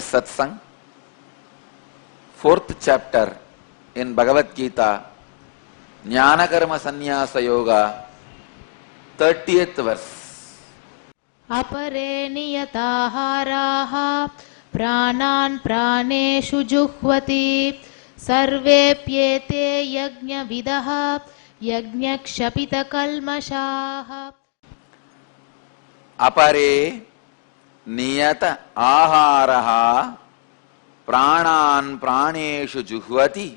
today's satsang, 4th chapter in Bhagavad Gita, Jnana Karma Sannyasa Yoga, 30th verse. अपरे नियताहाराः प्राणान् प्राणेषु जुह्वति सर्वेप्येते यज्ञविदः यज्ञक्षपितकल्मषाः अपरे नियत आहारः प्राणान् प्राणेषु जुह्वति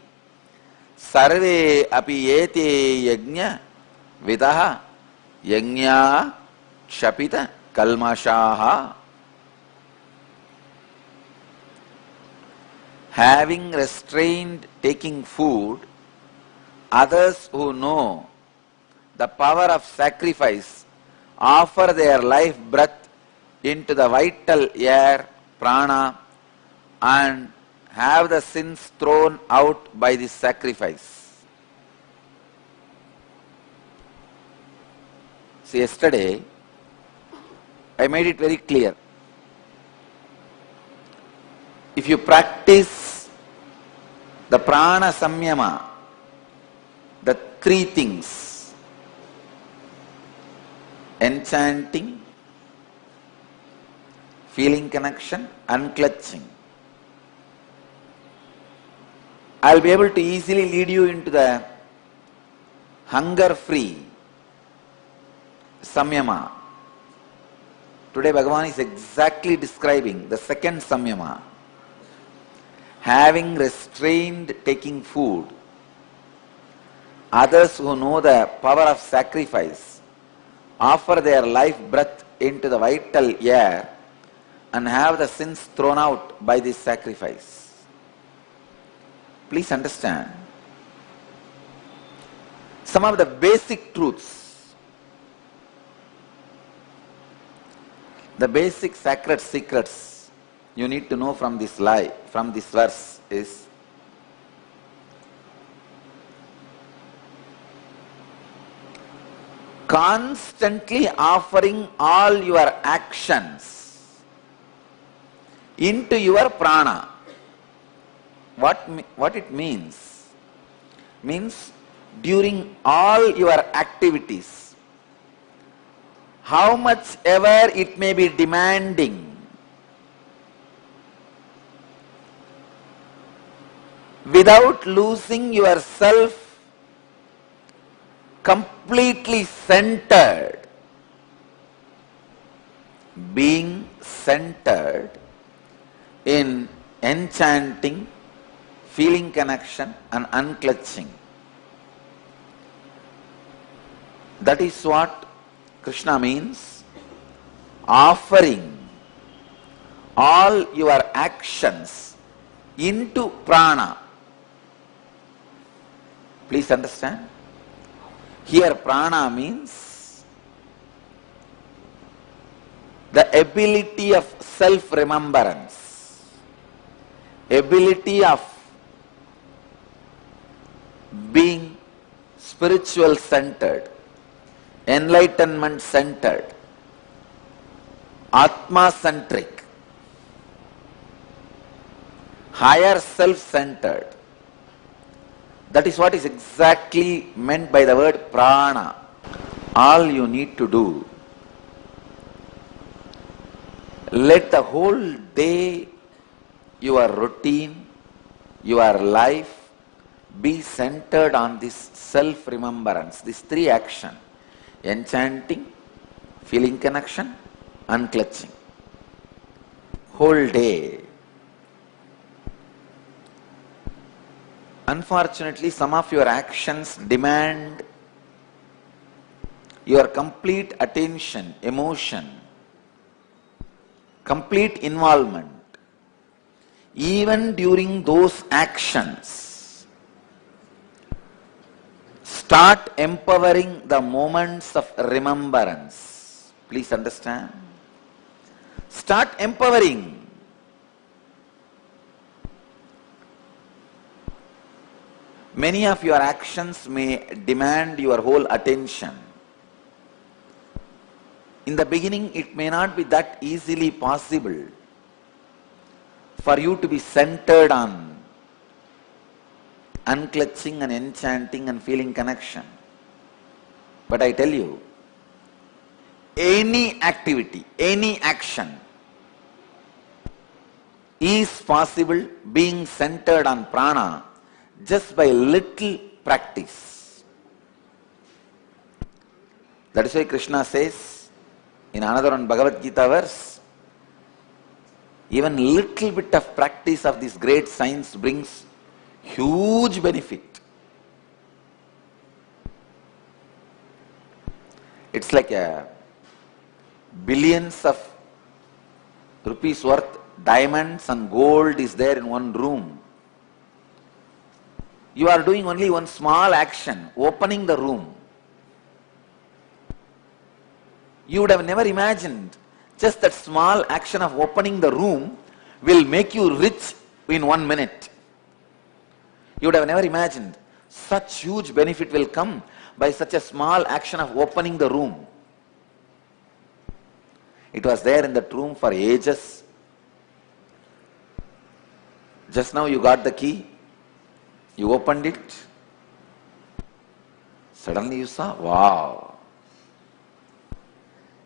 सर्वे अपि एते यज्ञ विदः यज्ञा क्षपित kalmashaha. Having restrained taking food, others who know the power of sacrifice offer their life breath into the vital air, prana, and have the sins thrown out by this sacrifice. See, yesterday I made it very clear. If you practice the prana samyama, the three things, enchanting, feeling connection, unclutching, I will be able to easily lead you into the hunger-free samyama. Today Bhagavan is exactly describing the second samyama. Having restrained taking food, others who know the power of sacrifice offer their life breath into the vital air and have the sins thrown out by this sacrifice. Please understand some of the basic truths. The basic sacred secrets you need to know from this verse is constantly offering all your actions into your prana. What it means? Means during all your activities, how much ever it may be demanding, without losing yourself, completely centered, being centered in enchanting, feeling connection and unclutching. That is what Krishna means offering all your actions into prana. Please understand. Here prana means the ability of self-remembrance, ability of being spiritual centered, enlightenment centered, atma centric, higher self centered. That is what is exactly meant by the word prana. All you need to do, let the whole day, your routine, your life be centered on this self-remembrance, these three actions: enchanting, feeling connection, unclutching. Whole day. Unfortunately, some of your actions demand your complete attention, emotion, complete involvement. Even during those actions, start empowering the moments of remembrance. Please understand. Start empowering. Many of your actions may demand your whole attention. In the beginning, it may not be that easily possible for you to be centered on unclutching and enchanting and feeling connection. But I tell you, any activity, any action is possible being centered on prana just by little practice. That is why Krishna says in another one Bhagavad Gita verse, even little bit of practice of this great science brings huge benefit. It's like billions of rupees worth diamonds and gold is there in one room. You are doing only one small action, opening the room. You would have never imagined just that small action of opening the room will make you rich in 1 minute. You would have never imagined such huge benefit will come by such a small action of opening the room. It was there in that room for ages. Just now you got the key, you opened it, suddenly you saw, wow,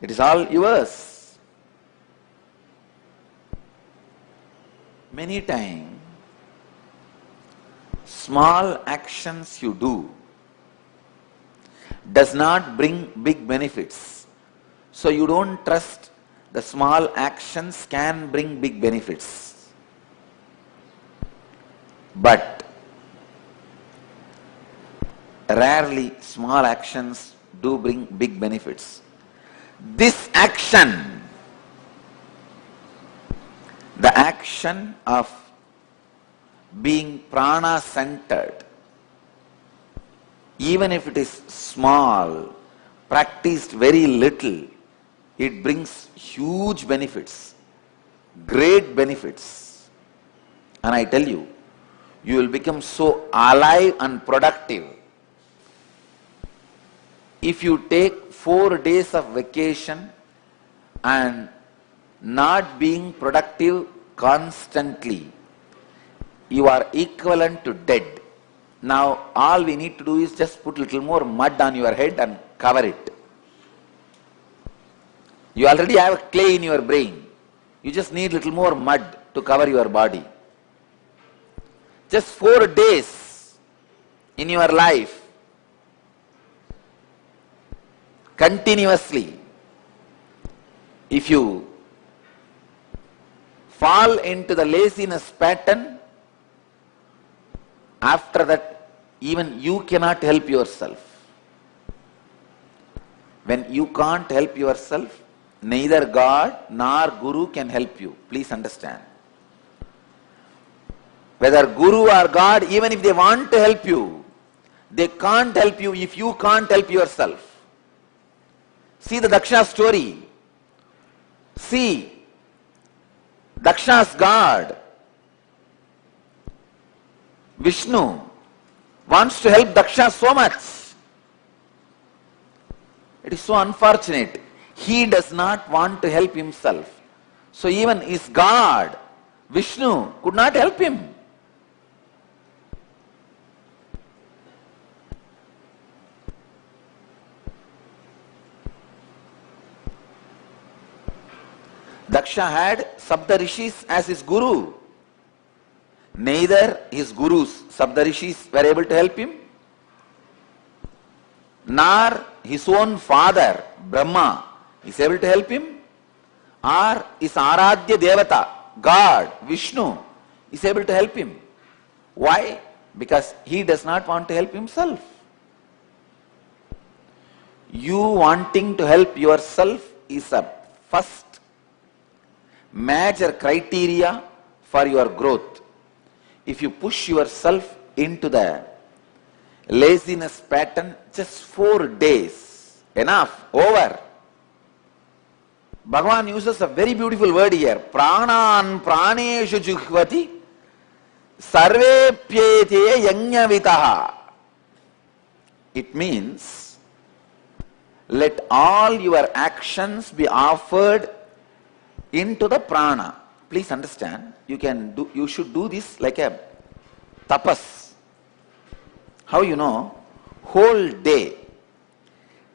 it is all yours. Many times, small actions you do does not bring big benefits. So you don't trust the small actions can bring big benefits. But rarely small actions do bring big benefits. This action, the action of being prana centered, even if it is small, practiced very little, it brings huge benefits, great benefits. And I tell you, you will become so alive and productive. If you take 4 days of vacation and not being productive constantly, you are equivalent to dead. Now all we need to do is just put little more mud on your head and cover it. You already have clay in your brain. You just need little more mud to cover your body. Just 4 days in your life, continuously, if you fall into the laziness pattern, after that even you cannot help yourself. When you can't help yourself, neither God nor Guru can help you. Please understand. Whether Guru or God, even if they want to help you, they can't help you if you can't help yourself. See the Daksha story. See, Daksha's God, Vishnu, wants to help Daksha so much. It is so unfortunate. He does not want to help himself. So even his God, Vishnu, could not help him. Daksha had Sapta Rishis as his guru. Neither his gurus, Sapta Rishis, were able to help him, nor his own father, Brahma, is able to help him, or his Aradhya Devata, God, Vishnu, is able to help him. Why? Because he does not want to help himself. You wanting to help yourself is a first major criteria for your growth. If you push yourself into the laziness pattern, just 4 days, enough, over. Bhagavan uses a very beautiful word here. Pranan praneshu juhvati sarvepyete yajnavitaha. It means, let all your actions be offered into the prana. Please understand, you should do this like a tapas. How you know? Whole day,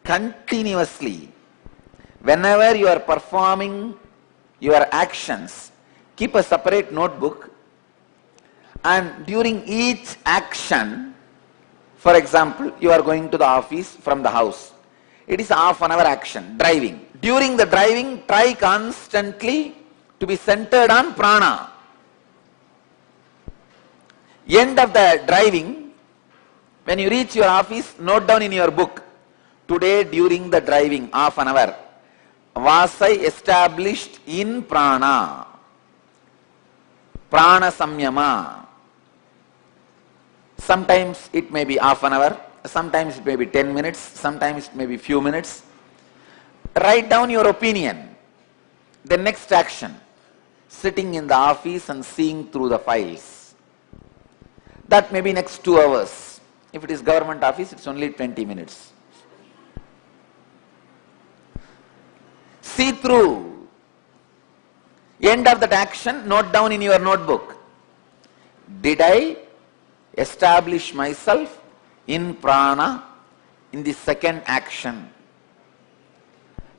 continuously, whenever you are performing your actions, keep a separate notebook, and during each action, for example, you are going to the office from the house. It is half an hour action, driving. During the driving, try constantly to be centered on prana. End of the driving, when you reach your office, note down in your book, today during the driving, half an hour, was I established in prana? Prana samyama. Sometimes it may be half an hour, sometimes it may be 10 minutes, sometimes it may be few minutes. Write down your opinion. The next action, sitting in the office and seeing through the files. That may be next 2 hours. If it is government office, it's only 20 minutes. See through. End of that action, note down in your notebook. Did I establish myself in prana in the second action?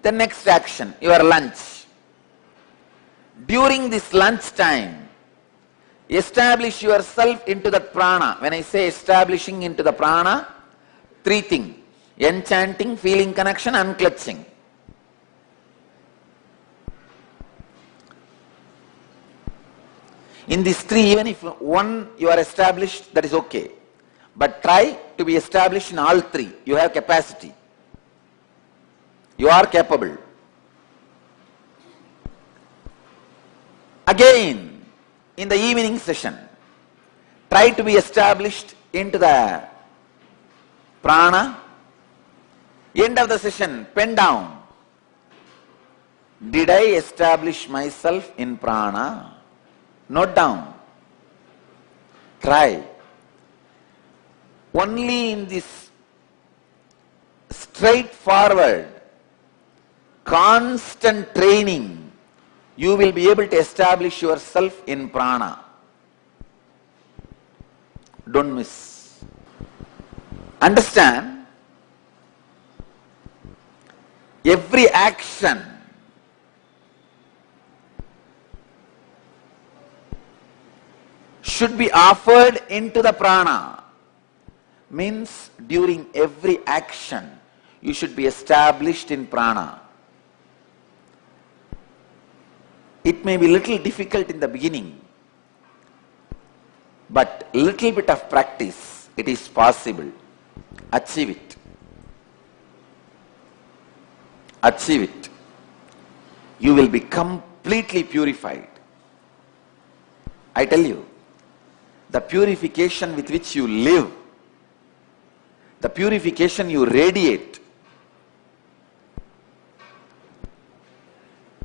The next action, your lunch. During this lunch time, establish yourself into that prana. When I say establishing into the prana, 3 things: enchanting, feeling connection, unclutching. In these 3, even if one you are established, that is okay. But try to be established in all 3. You have capacity. You are capable. Again, in the evening session, try to be established into the prana. End of the session, pen down. Did I establish myself in prana? Note down. Try. Only in this straightforward, constant training, you will be able to establish yourself in prana. Don't miss. Understand, every action should be offered into the prana. Means during every action, you should be established in prana. It may be little difficult in the beginning, but little bit of practice, it is possible. Achieve it. Achieve it. You will be completely purified. I tell you, the purification with which you live, the purification you radiate,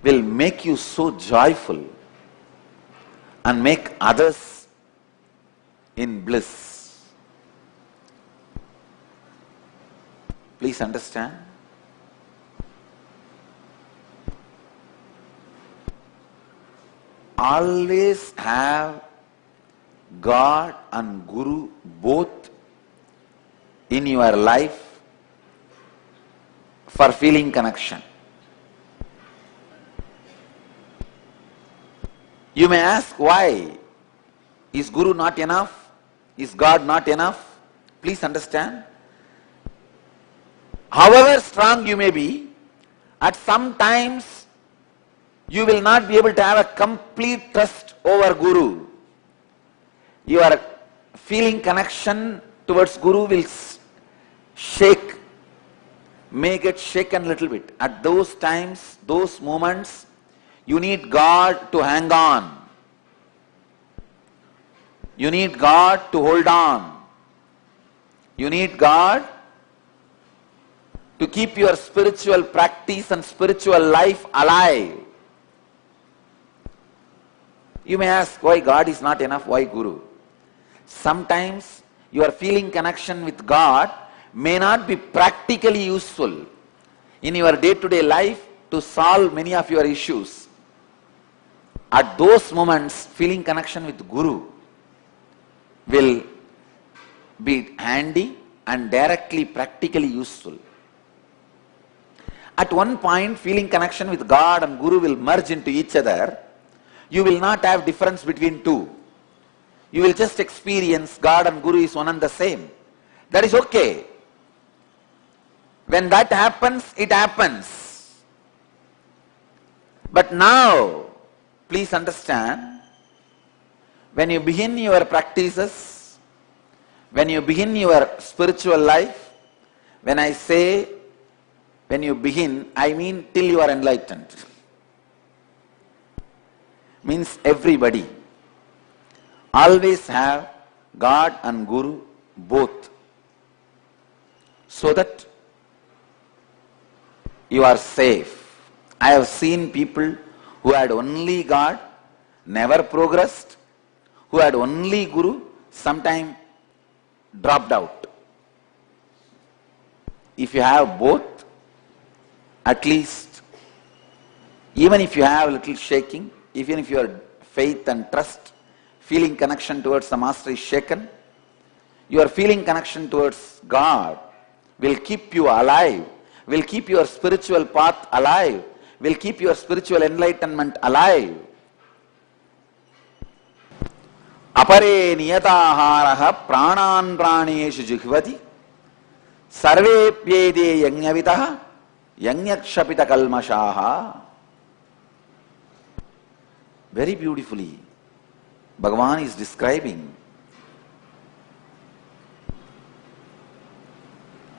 will make you so joyful and make others in bliss. Please understand. Always have God and Guru both in your life for feeling connection. You may ask, why? Is Guru not enough? Is God not enough? Please understand. However strong you may be, at some times you will not be able to have a complete trust over Guru. Your feeling connection towards Guru will shake, may get shaken a little bit. At those times, those moments, you need God to hang on. You need God to hold on. You need God to keep your spiritual practice and spiritual life alive. You may ask, why God is not enough? Why Guru? Sometimes your feeling connection with God may not be practically useful in your day-to-day life to solve many of your issues. At those moments, feeling connection with Guru will be handy and directly, practically useful. At one point, feeling connection with God and Guru will merge into each other. You will not have difference between two. You will just experience God and Guru is one and the same. That is okay. When that happens, it happens. But now, please understand, when you begin your practices, when you begin your spiritual life, when I say when you begin, I mean till you are enlightened. Means everybody. Always have God and Guru both, so that you are safe. I have seen people who had only God, never progressed, who had only Guru, sometime dropped out. If you have both, at least, even if you have a little shaking, even if your faith and trust, feeling connection towards the Master is shaken, your feeling connection towards God will keep you alive, will keep your spiritual path alive, will keep your spiritual enlightenment alive. Apare niyataharaha pranan praneshu juhvati sarvepyede yajnavitaha yajnakshapita kalmashaha. Very beautifully, Bhagavan is describing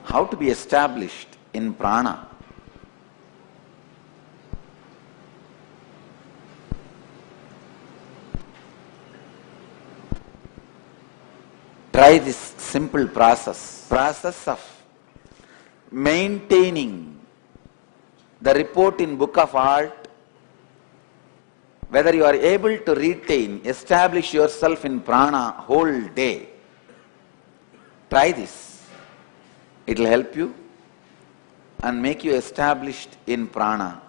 how to be established in prana. Try this simple process of maintaining the report in Book of Art, whether you are able to retain, establish yourself in prana whole day. Try this. It will help you and make you established in prana.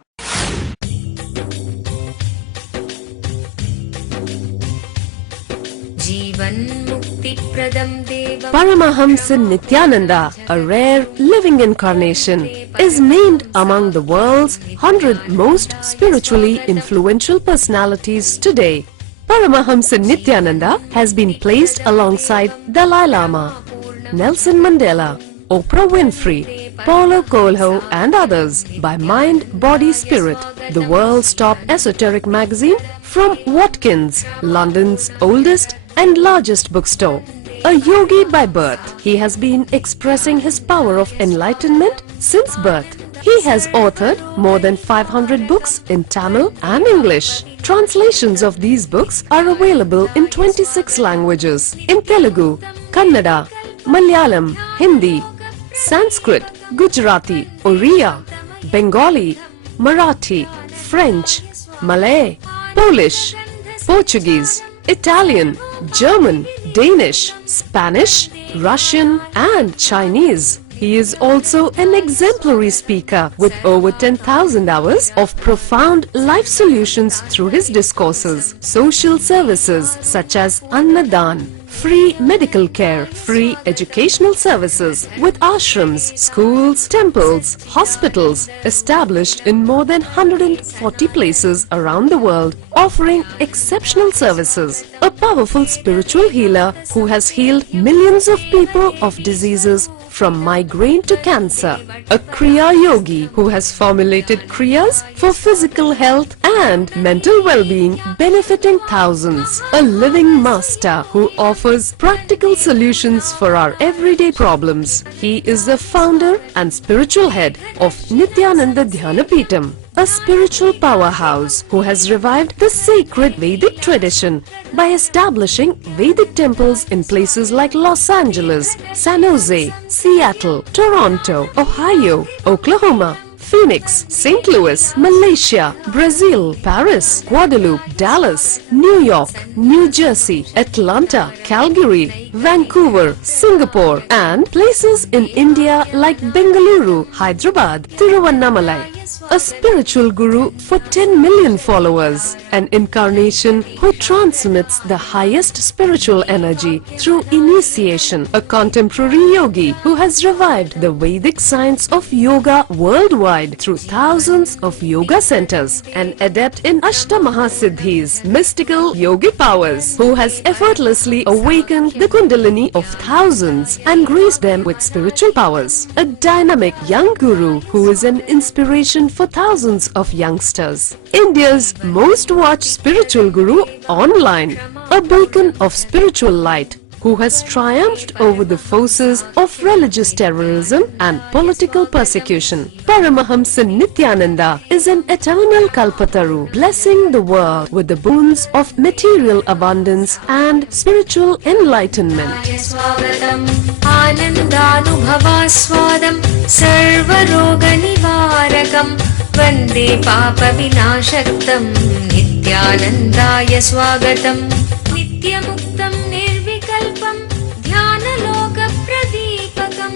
Paramahamsa Nityananda, a rare living incarnation, is named among the world's 100 most spiritually influential personalities today. Paramahamsa Nityananda has been placed alongside Dalai Lama, Nelson Mandela, Oprah Winfrey, Paulo Coelho and others by Mind, Body, Spirit, the world's top esoteric magazine from Watkins, London's oldest and largest bookstore. A yogi by birth, he has been expressing his power of enlightenment since birth. He has authored more than 500 books in Tamil and English. Translations of these books are available in 26 languages in Telugu, Kannada, Malayalam, Hindi, Sanskrit, Gujarati, Oriya, Bengali, Marathi, French, Malay, Polish, Portuguese, Italian, German, Danish, Spanish, Russian and Chinese. He is also an exemplary speaker with over 10,000 hours of profound life solutions through his discourses. Social services such as Annadan, free medical care, free educational services with ashrams, schools, temples, hospitals established in more than 140 places around the world, offering exceptional services. A powerful spiritual healer who has healed millions of people of diseases from migraine to cancer. A Kriya Yogi who has formulated Kriyas for physical health and mental well-being, benefiting thousands. A living master who offers practical solutions for our everyday problems. He is the founder and spiritual head of Nityananda Dhyanapitham, a spiritual powerhouse who has revived the sacred Vedic tradition by establishing Vedic temples in places like Los Angeles, San Jose, Seattle, Toronto, Ohio, Oklahoma, Phoenix, St. Louis, Malaysia, Brazil, Paris, Guadeloupe, Dallas, New York, New Jersey, Atlanta, Calgary, Vancouver, Singapore, and places in India like Bengaluru, Hyderabad, Tiruvannamalai. a spiritual guru for 10 million followers, an incarnation who transmits the highest spiritual energy through initiation, a contemporary yogi who has revived the Vedic science of yoga worldwide through thousands of yoga centers, an adept in Ashtamahasiddhis, mystical yogic powers, who has effortlessly awakened the Kundalini of thousands and graced them with spiritual powers, a dynamic young guru who is an inspiration for thousands of youngsters, India's most watched spiritual guru online, a beacon of spiritual light who has triumphed over the forces of religious terrorism and political persecution. Paramahamsa Nityananda is an eternal Kalpataru, blessing the world with the boons of material abundance and spiritual enlightenment. स्वागतम् आनन्दानुभवास्वादं सर्वरोगनिवारकं वन्दे पापविनाशक्तं नित्यानन्दाय स्वागतम् नित्यमुक्तं निर्विकल्पं ध्यानलोकप्रदीपकं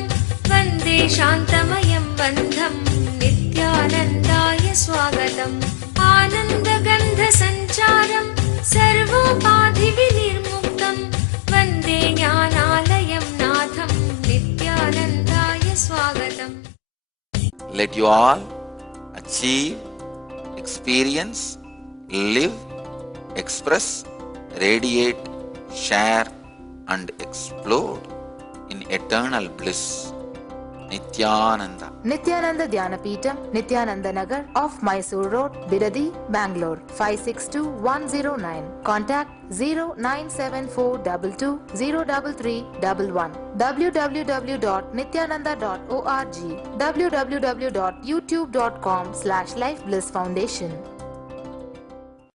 वन्दे शान्तमयं बन्धं नित्यानन्दाय स्वागतम् आनन्दगन्धसञ्चारं सर्वोपाधिविनिर्मुक्तं वन्दे ज्ञानालयं नाथं नित्यानन्दाय स्वागतम्. Let you all achieve, experience, live, express, radiate, share and explode in eternal bliss. Nityananda. Nityananda Dhyanapitham, Nityananda Nagar off Mysore Road, Bidadi, Bangalore 562109. Contact 09742203311. www.nityananda.org. www.youtube.com/Life Bliss Foundation.